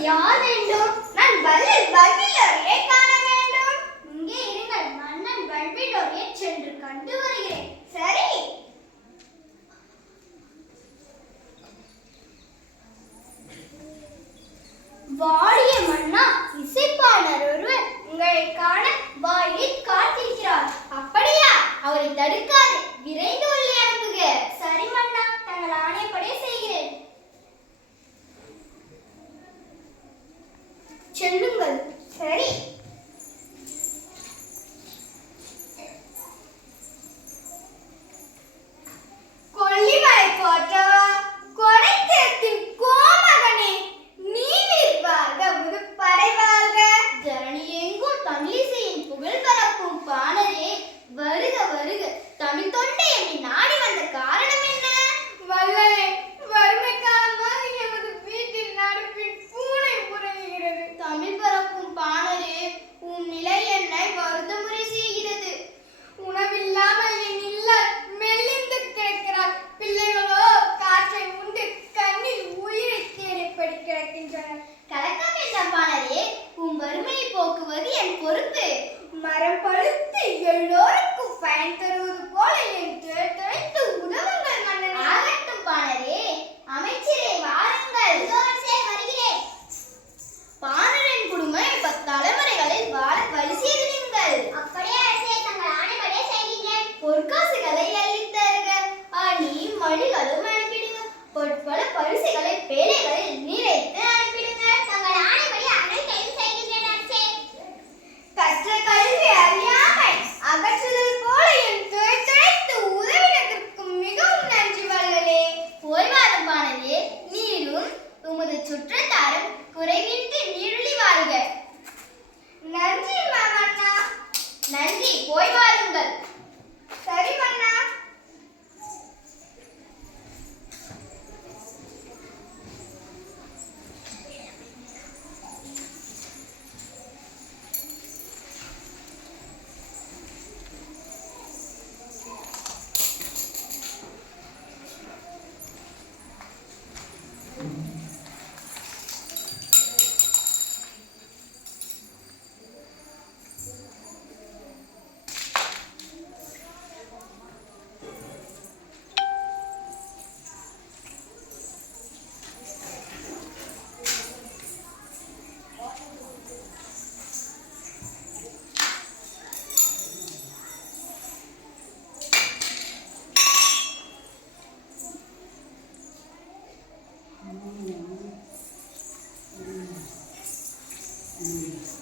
யார் நான் மன்னன் சென்று கண்டு வருகிறேன். சரி. வாழிய மன்னா இசைப்பாளர் ஒருவர் உங்களை காண வாயிலில் அப்படியா? அவரை தடுக்க செல்லுங்கள் சரி பொற்பல பரிசுகளை பேலைகளில் நிறைத்து அனுப்பிடுங்க தங்கள் ஆணைப்படி அனைத்தையும் செய்கின்றனர் கற்ற கல்வி அறியாமை அகற்றுதல் போல என் துழைத்து உதவினதற்கு மிகவும் நன்றி வல்லலே ஓய்வாரம்பானதே நீரும் உமது சுற்றத்தாரும் குறைவின்றி நீருளி வாழ்க நன்றி மாமண்ணா. நன்றி போய் வாருங்கள் சரி Amém.